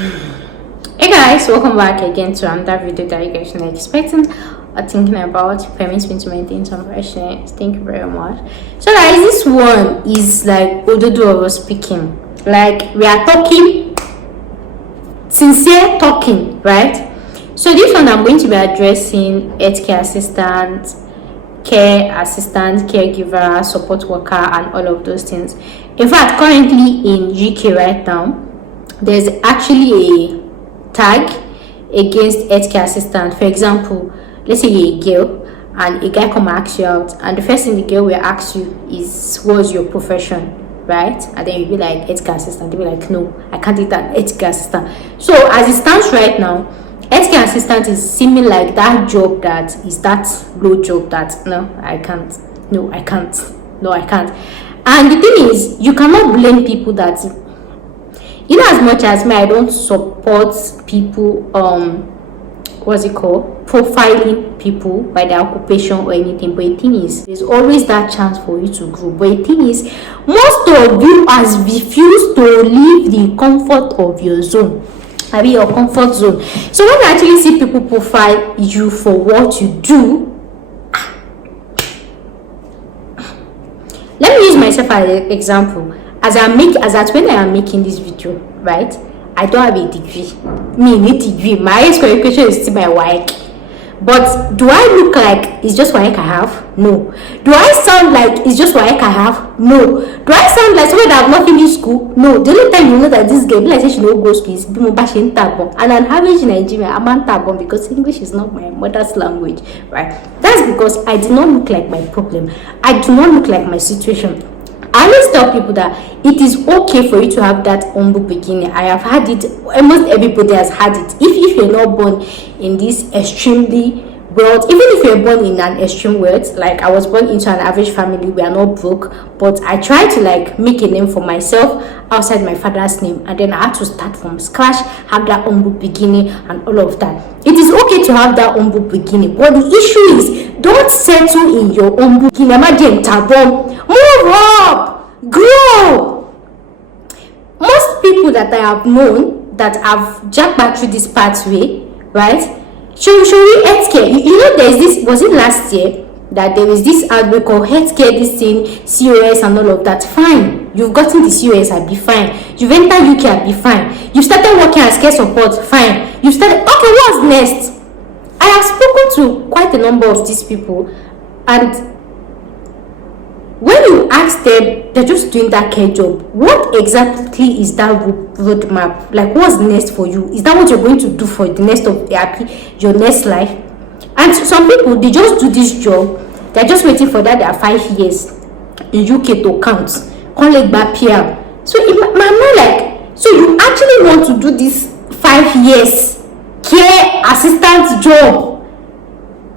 Hey guys, welcome back again to another video that you guys are expecting or thinking about. Permits me to maintain some freshness. Thank you very much. So guys, this one is like Ododo was speaking. Like we are talking, sincere talking, right? So this one I'm going to be addressing healthcare assistant, care assistant, caregiver, support worker, and all of those things. In fact, currently in UK right now, there's actually a tag against healthcare assistant. For example, let's say you're a girl and a guy come ask you out, and the first thing the girl will ask you is what's your profession, right? And then you'll be like healthcare assistant. They'll be like, no, I can't do that, healthcare assistant. So as it stands right now, healthcare assistant is seeming like that job that is that low job that no, I can't, no, I can't, no, I can't. And the thing is, you cannot blame people that, in as much as me, I don't support people what's it called, profiling people by their occupation or anything, but the thing is, there's always that chance for you to grow. But the thing is, most of you has refused to leave the comfort of your zone, I mean your comfort zone. So when you actually see people profile you for what you do, let me use myself as an example. As at when I am making this video, right? I don't have a degree. Me need degree. My highest qualification is still my WAEC. But do I look like it's just WAEC I have? No. Do I sound like it's just WAEC I have? No. Do I sound like someone that have not finished school? No. The only time you know that this girl, like say she no go school, is Bimobashin Tabon. And on average in Nigeria, I'm on Tabon because English is not my mother's language, right? That's because I do not look like my problem. I do not look like my situation. I always tell people that it is okay for you to have that humble beginning. I have had it. Almost everybody has had it. If you're not born in this extremely world, even if you're born in an extreme world, like I was born into an average family, we are not broke, but I tried to like make a name for myself outside my father's name, and then I had to start from scratch, have that humble beginning and all of that. It is okay to have that humble beginning, but the issue is don't settle in your humble beginning. Imagine tabom. Move up, grow. Most people that I have known that have jacked back through this pathway, right? Should we healthcare? You know, there's this, was it last year that there was this outbreak of healthcare, this thing, COS and all of that? Fine, you've gotten the COS, I'll be fine. You've entered UK, I'll be fine. You started working as care support, fine. You started, okay, what's next? I have spoken to quite a number of these people, and when you ask them, they're just doing that care job. What exactly is that roadmap? Like, what's next for you? Is that what you're going to do for the next of your next life? And some people, they just do this job. They're just waiting for that. They are 5 years in UK to count. Call it back PR. So I'm not like, so you actually want to do this 5 years care assistant job?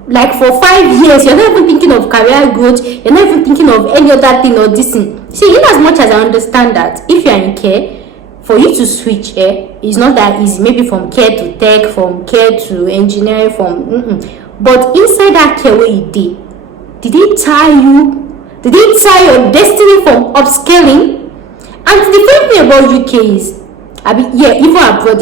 Like for 5 years, you're not even thinking of career growth, you're not even thinking of any other thing or this thing. See, in as much as I understand that if you're in care, for you to switch it's not that easy. Maybe from care to tech, from care to engineering, but inside that care where you did it tie you? Did it tie your destiny from upscaling? And the funny thing about UK is, even abroad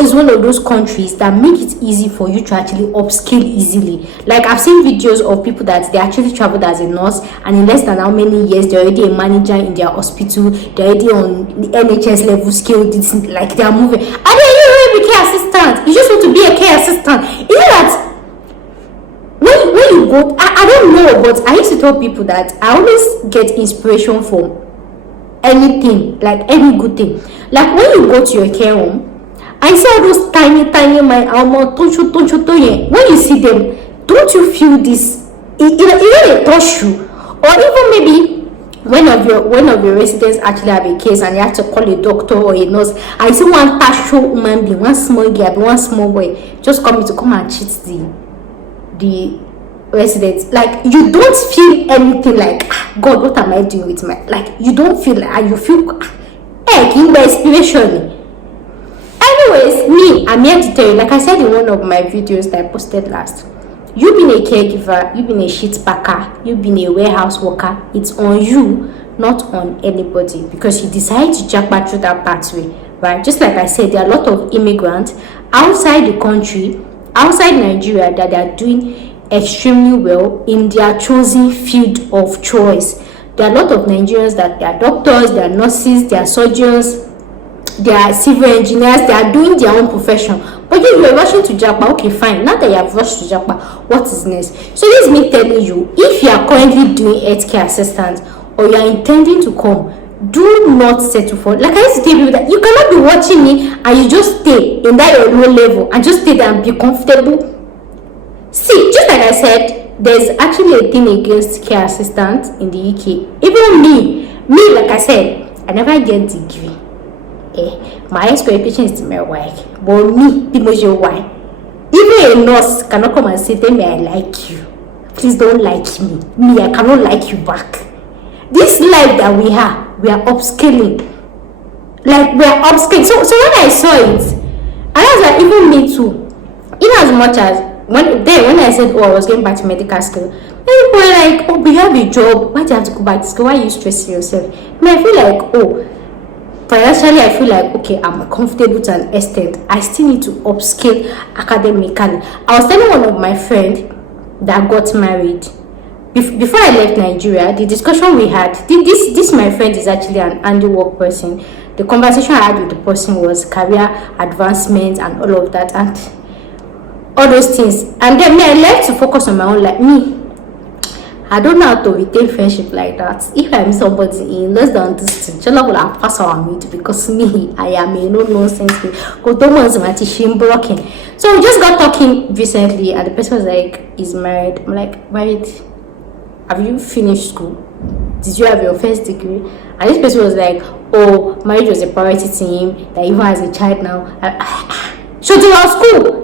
is one of those countries that make it easy for you to actually upskill easily. Like I've seen videos of people that they actually traveled as a nurse, and in less than how many years they're already a manager in their hospital, they're already on the NHS level skill, like they're moving. And then you want to be care assistant. You just want to be a care assistant. You know that when you go, I don't know, but I used to tell people that I always get inspiration from anything, like any good thing. Like when you go to your care home, I see all those tiny my almost when you see them, don't you feel this? It touch you? Or even maybe one of your residents actually have a case and you have to call a doctor or a nurse. I see one passion woman being, one small girl, one small boy just come and cheat the residents. Like you don't feel anything like, God, what am I doing with my, like you don't feel like, and you feel give me inspiration. Anyways, I'm here to tell you, like I said in one of my videos that I posted last, you've been a caregiver, you've been a sheet packer, you've been a warehouse worker. It's on you, not on anybody, because you decided to jack back through that pathway, right? Just like I said, there are a lot of immigrants outside the country, outside Nigeria, that they are doing extremely well in their chosen field of choice. There are a lot of Nigerians that they are doctors, they are nurses, they are surgeons, they are civil engineers, they are doing their own profession. But you are rushing to Japan. Okay, fine. Now that you have rushed to Japan, what is next? So this is me telling you, if you are currently doing healthcare assistance or you are intending to come, do not settle for, like I used to tell people, that you cannot be watching me and you just stay in that your low level and just stay there and be comfortable. See, just like I said, there's actually a thing against care assistants in the UK. Even me, like I said, I never get degree. My expectation is to my wife, but me, the most why. Even a nurse cannot come and say, tell me I like you. Please don't like me. Me, I cannot like you back. This life that we are upscaling. Like, we are upscaling. So when I saw it, and I was like, even me too. In as much as when I said, oh, I was going back to medical school, people were like, oh, but you have a job. Why do you have to go back to school? Why are you stressing yourself? I feel like, oh, financially, I feel like, okay, I'm comfortable to an extent. I still need to upscale academically. I was telling one of my friends that got married. Before I left Nigeria, the discussion we had, this my friend is actually an handiwork person. The conversation I had with the person was career advancement and all of that and all those things. And then I like to focus on my own, like me. I don't know how to retain friendship like that. If I meet somebody in less than this thing, Chola will have passed on me because me, I am a no-nonsense. Broken. So we just got talking recently and the person was like, he's married. I'm like, married? Have you finished school? Did you have your first degree? And this person was like, oh, marriage was a priority to him, that even has a child now. So to our school.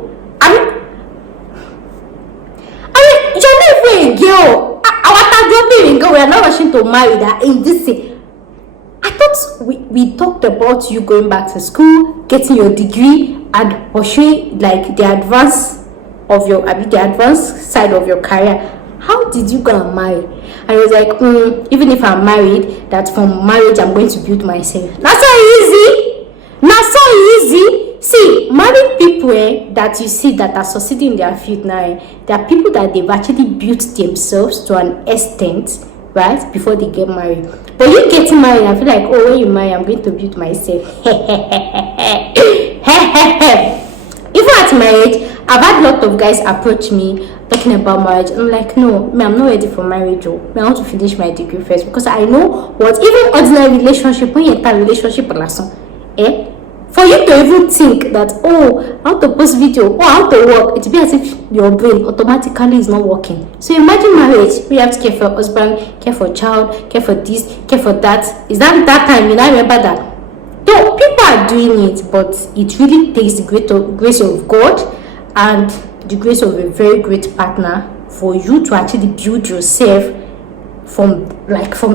You're not even a girl. We are not rushing to marry that in this thing. I thought we talked about you going back to school, getting your degree, and pursuing like the advanced side of your career. How did you go and marry? And I was like, even if I'm married, that from marriage I'm going to build myself. Not so easy. Not so easy. See, married people that you see that are succeeding in their field now, they are people that they've actually built themselves to an extent, right, before they get married. But you getting married, I feel like, oh, when you marry, I'm going to build myself. Even at my age, I've had a lot of guys approach me talking about marriage. I'm like, no, I'm not ready for marriage. I want to finish my degree first because I know what even ordinary relationship, when you enter relationship, for you to even think that, oh, I want to post video, oh, I want to work, it will be as if your brain automatically is not working. So imagine marriage, we have to care for husband, care for child, care for this, care for that. Is that time? You now remember that? So people are doing it, but it really takes the grace of God and the grace of a very great partner for you to actually build yourself from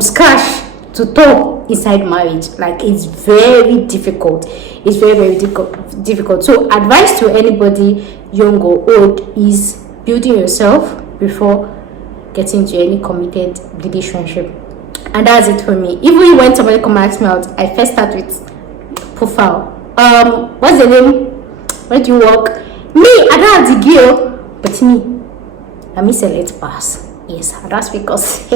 scratch to top inside marriage. Like, it's very difficult. It's very, very difficult. So advice to anybody young or old is building yourself before getting into any committed relationship. And that's it for me. Even when somebody come ask me out, I first start with profile. What's the name? Where do you work? Me, I don't have the girl, but me, let me select pass. Yes, and that's because I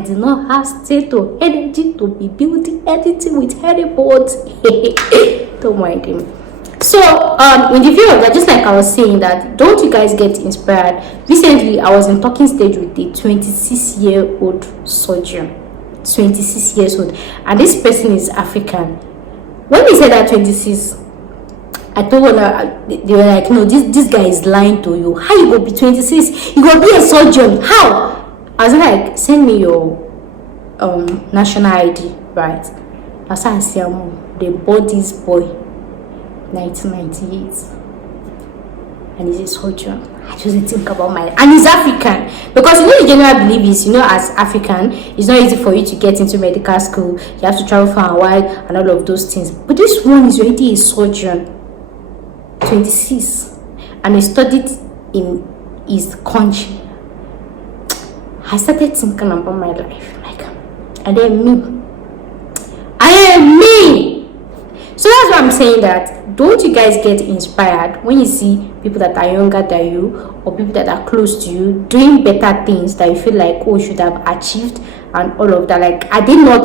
did not have state or energy to be building anything with anybody. Don't mind him. So in the view of that, just like I was saying, that don't you guys get inspired. Recently I was in talking stage with a 26-year-old surgeon. 26 years old, and this person is African. When he said that 26, I told her, they were like, no, this guy is lying to you. How you go be 26? You go be a surgeon? How? I was like, send me your national ID, right? That's how I say, they bought this boy 1998, and he's a surgeon. I just think about and he's African, because the general belief is, as African, it's not easy for you to get into medical school. You have to travel far and wide and all of those things. But this one is already a surgeon, 26, and he studied in his country. I started thinking about my life, and then me, I am me. So that's why I'm saying that don't you guys get inspired when you see people that are younger than you or people that are close to you doing better things that you feel like, oh, you should have achieved and all of that. Like, are they not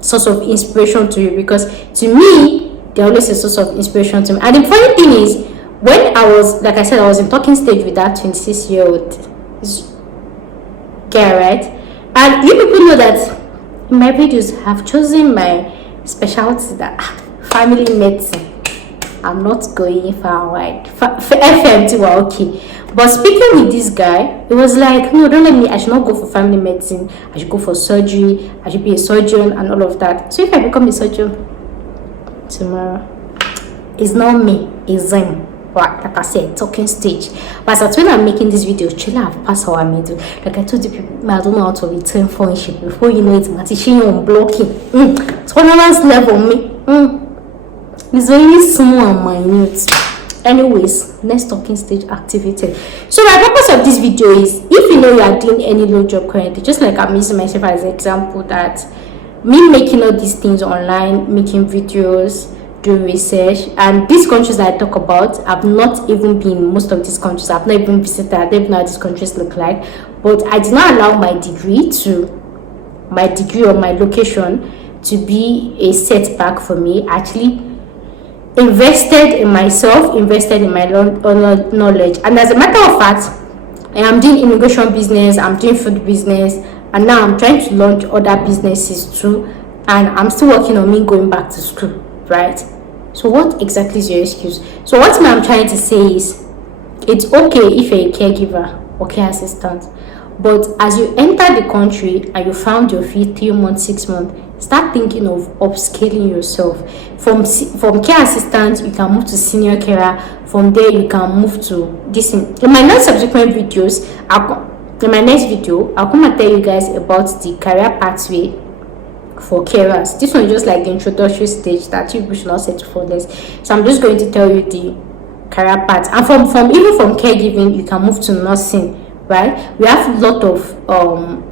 source of inspiration to you? Because to me, they're always a source of inspiration to me. And the funny thing is, when I was, like I said, I was in talking stage with that 26-year-old girl, right? And you people know that in my videos, I've chosen my specialty, that family medicine. I'm not going far wide. FMT were okay. But speaking with this guy, it was like, no, don't let me, I should not go for family medicine. I should go for surgery. I should be a surgeon and all of that. So if I become a surgeon tomorrow, it's not me, it's him. But like I said, talking stage. But that's when I'm making this video, chill, I've passed our middle. Like I told you people, I don't know how to return friendship. Before you know it, Matishing on blocking. Tolerance level me. It's very small and minute. Anyways, next talking stage activated. So my purpose of this video is, if you know you are doing any low job currently, just like I'm using myself as an example, that me making all these things online, making videos, doing research, and these countries that I talk about, I've not even been in most of these countries. I've not even visited. I don't even know how these countries look like. But I did not allow my degree or my location to be a setback for me. Actually invested in myself, invested in my knowledge. And as a matter of fact, I am doing immigration business, I'm doing food business, and now I'm trying to launch other businesses too. And I'm still working on me going back to school, right? So what exactly is your excuse? So what I'm trying to say is, it's okay if you're a caregiver or care assistant, but as you enter the country and you found your feet 3 months, 6 months, start thinking of upscaling yourself. From care assistant, you can move to senior carer. From there, you can move to this. In my next subsequent videos, in my next video, I'll come and tell you guys about the career pathway for carers. This one is just like the introductory stage that you should not settle for this. So I'm just going to tell you the career path. And from even from caregiving, you can move to nursing. Right, we have a lot of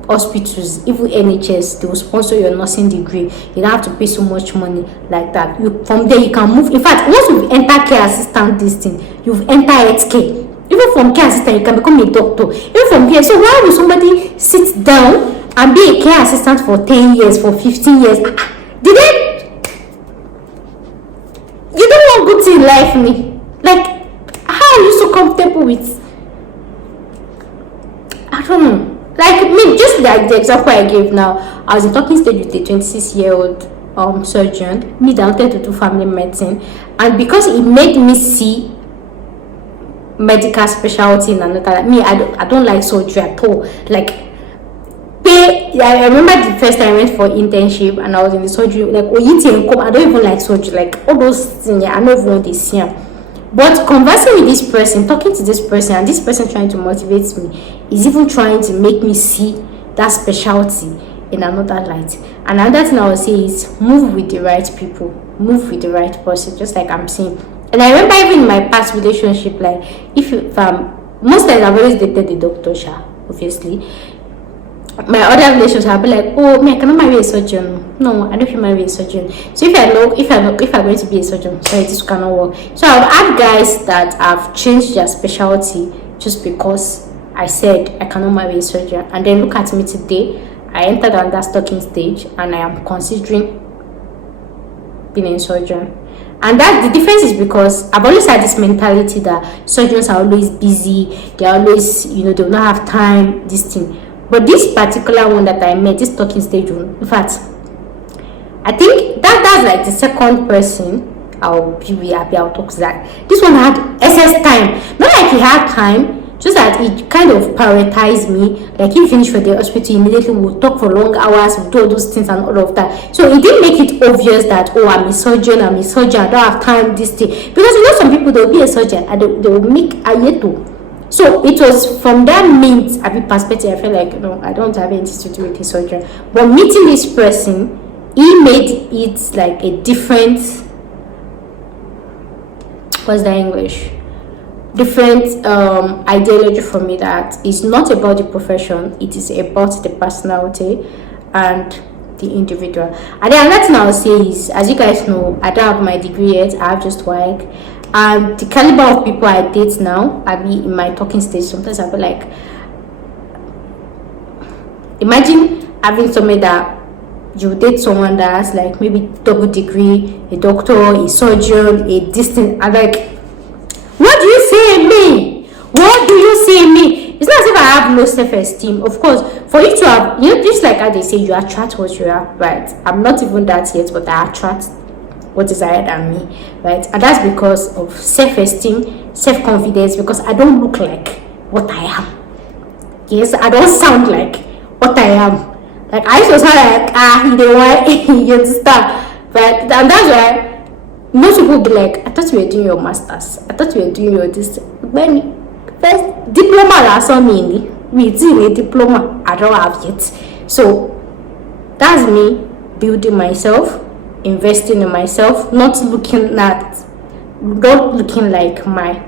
hospitals, even NHS, they will sponsor your nursing degree. You don't have to pay so much money like that. From there you can move. In fact, once you enter care assistant, this thing, you've entered healthcare. Even from care assistant, you can become a doctor. Even from here, so why would somebody sit down and be a care assistant for 10 years, for 15 years? Did they? You don't want good thing in life, me. Like, how are you so comfortable with? I don't know. Like me, just like the example I gave now, I was in talking stage with a 26-year-old surgeon. Me that wanted to do family medicine, and because it made me see medical specialty in another. Like me, I don't like surgery at all. Like I remember the first time I went for internship and I was in the surgery. Like I don't even like surgery. Like all those things, I don't even want this here. But conversing with this person, talking to this person, and this person trying to motivate me, is even trying to make me see that specialty in another light. And another thing I would say is move with the right people, move with the right person, just like I'm saying. And I remember even in my past relationship, like most times I've always dated the doctor, obviously. My other relations, I'll be like, oh, me, I cannot marry a surgeon. No, I don't feel marry a surgeon. So if I'm going to be a surgeon, sorry, this cannot work. So I've had guys that have changed their specialty just because I said I cannot marry a surgeon. And then look at me today. I entered on that talking stage and I am considering being a surgeon. And that the difference is because I've always had this mentality that surgeons are always busy. They're always, they will not have time, this thing. But this particular one that I met, this talking stage one, in fact, I think that's like the second person I'll be happy I'll talk to that. This one had excess time. Not like he had time, just that he kind of prioritized me. Like he finished for the hospital, immediately we'll talk for long hours, we'll do all those things and all of that. So it didn't make it obvious that, oh, I'm a surgeon, I don't have time, this thing. Because some people, they'll be a surgeon and they will make a yeto. So it was from that perspective, I felt like, no, I don't have anything to do with this surgeon. But meeting this person, he made it like a different, what's the English? Different ideology for me, that is not about the profession, it is about the personality and the individual. And then another thing I'll say is, as you guys know, I don't have my degree yet. I have just work. And the caliber of people I date now, I be in my talking stage. Sometimes I'll be like, imagine having somebody that you date someone that has like maybe double degree, a doctor, a surgeon, a distant, and like, what do you say in me? What do you say in me? It's not as if I have no self-esteem. Of course, for you to have, just like how they say, you attract what you are, right? I'm not even that yet, but I attract what is higher than me, right? And that's because of self-esteem, self-confidence, because I don't look like what I am. Yes, I don't sound like what I am. Like, I used to sound like, you know why? You understand? Right? And that's why most people be like, I thought you were doing your masters. I thought you were doing your this. When first diploma last on me a diploma I don't have yet. So that's me building myself, investing in myself, not looking like my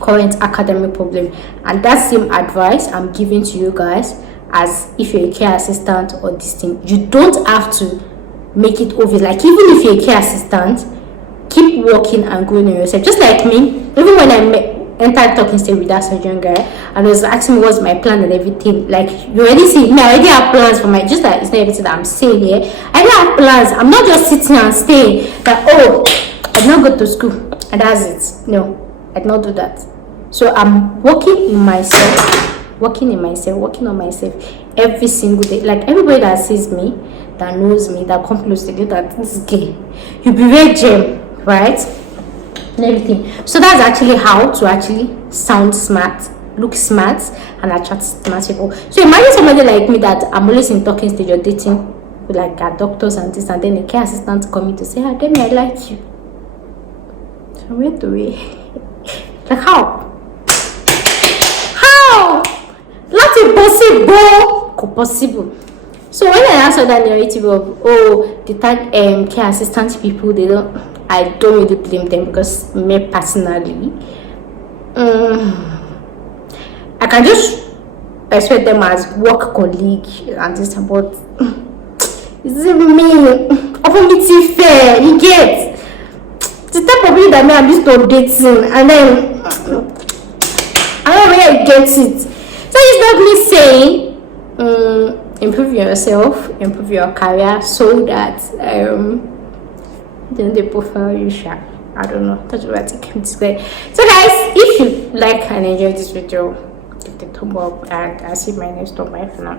current academic problem. And that same advice I'm giving to you guys, as if you're a care assistant or this thing, you don't have to make it over. Like, even if you're a care assistant, keep working and growing on yourself. Just like me, even when I entered talking stage with that surgeon guy, and was asking me what's my plan and everything. Like, you already see me, I already have plans for my, just like it's not everything that I'm saying here. I already have plans. I'm not just sitting and staying that, oh, I did not go to school and that's it. No, I did not do that. So I'm working on myself every single day. Like, everybody that sees me, that knows me, that comes close to you, that this is gay, you'll be very gem, right? And everything. So that's actually how to actually sound smart, look smart, and attract smart people. So imagine somebody like me that I'm always in talking stage or dating with like doctors and this, and then a care assistant coming to say, Demi, I like you. So wait the way. Like, how? Not impossible. So when I answer that narrative of, the third care assistant people, I don't really blame them, because me personally, I can just expect them as work colleague and this, but is it me? Opportunity fair, you get the type of people that me I'm used to dating, and then I don't really get it. So it's not me saying improve yourself, improve your career, so that then they profile you sharp. I don't know, that's what I can say. So guys, if you like and enjoy this video, give the thumb up, and I'll see my next one. Bye for now.